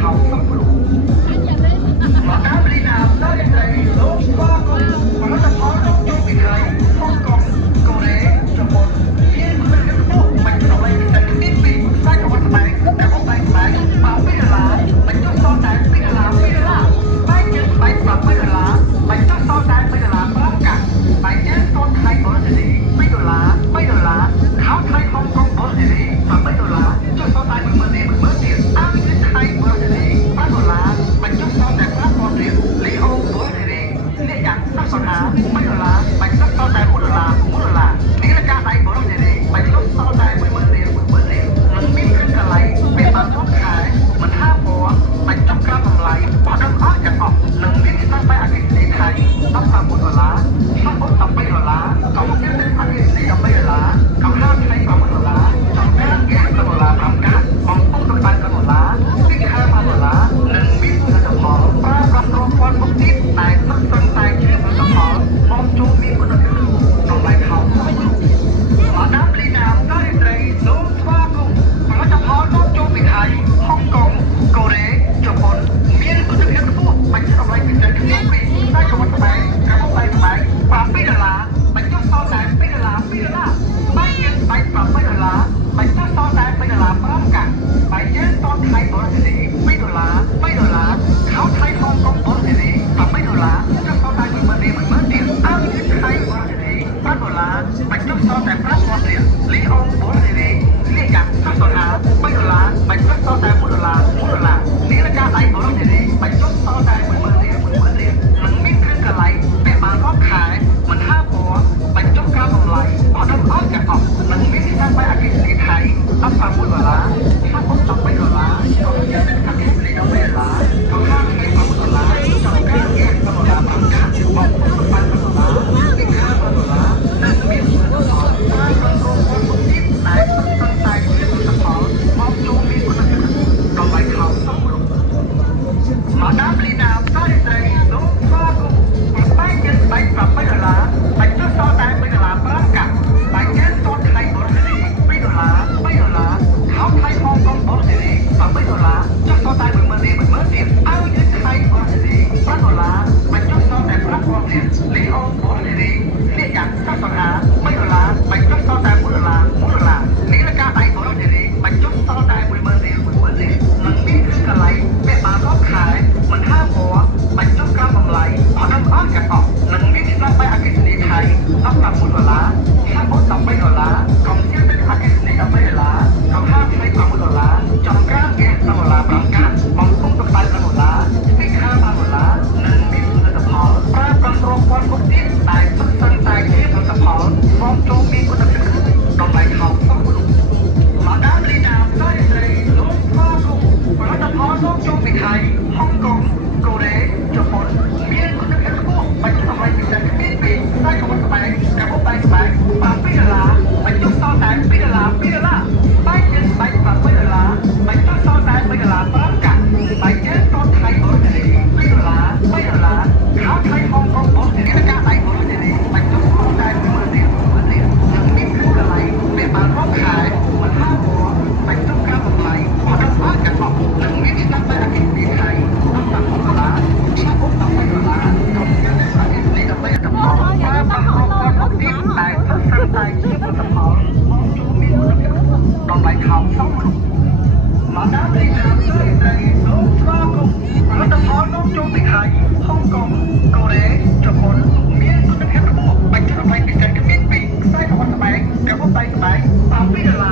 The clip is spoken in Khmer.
ខោសំរុំមកតាមលីណាផ្សាយត្រីលោកស្វាគមន៍ផលិតផលលោកជោគពីថៃហុងកុងកូរ៉េជប៉ុនមានគុណភាពខ្ពស់មិនត្រូវឲ្យពិសេសទីពីរខ្សែក្រវ៉ាត់ស្បែកតែបំបែកស្បែកមក$2បញ្ចុះសល់តែ$2បែកជើងស្បែក$8បញ្ចុះសល់តែ$5កាក់បែកជើងសូនថៃបរិសេរី$3ខោថៃហុងកុងបរិសេរី$8ចុះសល់តែ10000ទៀតអាវយឺតថៃបរិសេរី$5បញ្ចុះសល់តែ5000រៀលលីអូបរិសេរីនេះយ៉ាងសាសនា$3បញ្ចុះសល់តែ$1នាឡិកាដៃបរិសេរីបញ្ចុះសល់តែ10000រៀលមិនមានគ្រឿងកន្លែងពេលបានជុំខែមិនថាពណ៌បញ្ចុះក្រាបតម្លៃបោះដល់អស់ទាំងអស់នឹងមានស្នាដៃអគ្គិសនីថៃ$19សំបុត្រ$8កុំមានទឹកអគ្គិសនី$8កុំហាថៃ$6ចំការហ្គាស$5កាក់បំពុងកម្ដៅ$ទីខែ$និងមានផលិតផលប្រើប្រាស់រងពាន់មុខទៀតតែសុទ្ធសឹងតែជាផលិតផលមកជួបមានគុណភាពតម្លៃថោកមកតាមលីណាផ្សាយត្រីលោកស្វាគមន៍ផលិតផលមកជួបពីថៃហុងកុងកូរ៉េជប៉ុនមានគុណភាពខ្ពស់មិនឆ្លងឡៃពីទឹកគ្នាពីខ្សែក្រវ៉ាត់ស្បែកកាបូបបែកស្បែក$2បញ្ចុះសល់តែ$2បែកជើងស្បែក$8បញ្ចុះសល់តែ$5កាក់បែកជើងតនថៃបរិសេរី$3ខោថៃហុងកុងបរិសេរី$8ចុះសល់តែ10000ទៀតអាវយឺតថៃបរិសេរី$5បញ្ចុះសល់តែ5000រៀលលីអូបរិសេរីនេះយ៉ាងសាសនា$3បញ្ចុះសល់តែ$1នាឡិកាដៃបរិសេរីបញ្ចុះសល់តែ10000រៀលនឹងមានគ្រឿងកន្លែងពាក់បានរាប់ខែមិនថាពណ៌បញ្ចុះការតម្លៃបោះដល់អស់ទាំងអស់នឹងមានស្នាដៃអគ្គិសនីថៃ$19សំបុត្រ$8កុំមានទឹកអគ្គិសនី$8កុំហាថៃ$6ចំការហ្គាស$5កាក់បំពុងកម្ដៅ$ទីខែ$និងមានផលិតផលប្រើប្រាស់រងពាន់មុខទៀតតែសុទ្ធសឹងតែជាផលិតផលមកជួបមានគុណភាពតម្លៃថោកសំរុំមកតាមលីណាផ្សាយត្រីលោកស្វាគមន៍បែកជើងស្បែក$8បញ្ចុះសល់តែ$5កាក់បែកជើងសូនថៃបរិសេរី$3ខោថៃហុងកុងបរិសេរី$8ចុះសល់តែ10000ទៀតអាវយឺតថៃបរិសេរី$5បញ្ចុះសល់តែ5000ទៀតលីអូបរិសេរីនេះយ៉ាងសាសនា$3បញ្ចុះសល់តែ$1នាឡិកាដៃបរិសេរីបញ្ចុះសល់តែ10000រៀលនឹងមានគ្រឿងកន្លែងពាក់បានរាប់ខែមិនថាពណ៌បញ្ចុះការតម្លៃបោះដល់អស់ទាំងអស់នឹងមានស្នាដៃអគ្គិសនីថៃ$19សំបុត្រ$8កុំមានទឹកអគ្គិសនី$8កុំហាថៃ$6ចំការហ្គាស$5កាក់បំពុងកម្ដៅ$ទីខែ$និងមានផលិតផលប្រើប្រាស់រងពាន់មុខទៀតតែសុទ្ធសឹងតែជាផលិតផលមកចូលមានគុណភាពតម្លៃថោកសំរុំមកតាមលីណាផ្សាយត្រីលោកស្វាគមន៍ផលិតផលមកចូលពីថៃហុងកុងកូរ៉េជប៉ុនមានគុណភាពខ្ពស់មិនឆ្លងឡៃពីទឹកគ្នាពីខ្សែក្រវ៉ាត់ស្បែកកាបូបបែកស្បែក$2បញ្ចុះសល់តែ$2បែកជើងស្បែក$8បញ្ចុះសល់តែ$5កាក់បែកជើងសូនថៃបរិសេរី$3ខោថៃហុងកុងបរិសេរីកាដៃបរិសេរីបញ្ចុះសល់តែ10000រៀលនឹងមានគ្រឿងកន្លែងពេលបានរាប់ខែមិនថាពណ៌បញ្ចុះការតម្លៃបោះដល់អស់ទាំងអស់នឹងមានស្នាដៃអគ្គិសនីថៃ$19សំបុត្រ$8កុំមានទឹកអគ្គិសនី$8ប្រើប្រាស់រងពាន់មុខទៀតតែសុទ្ធសឹងតែជាផលិតផលមកជួបមានគុណភាពតម្លៃថោកសំរុំមកតាមលីណាផ្សាយត្រីលោកស្វាគមន៍ផលិតផលមកជួបពីថៃហុងកុងកូរ៉េជប៉ុនមានគុណភាពខ្ពស់មិនឆ្លងឡៃពីទឹកគ្នាពីខ្សែក្រវ៉ាត់ស្បែកកាបូបបែកស្បែក$2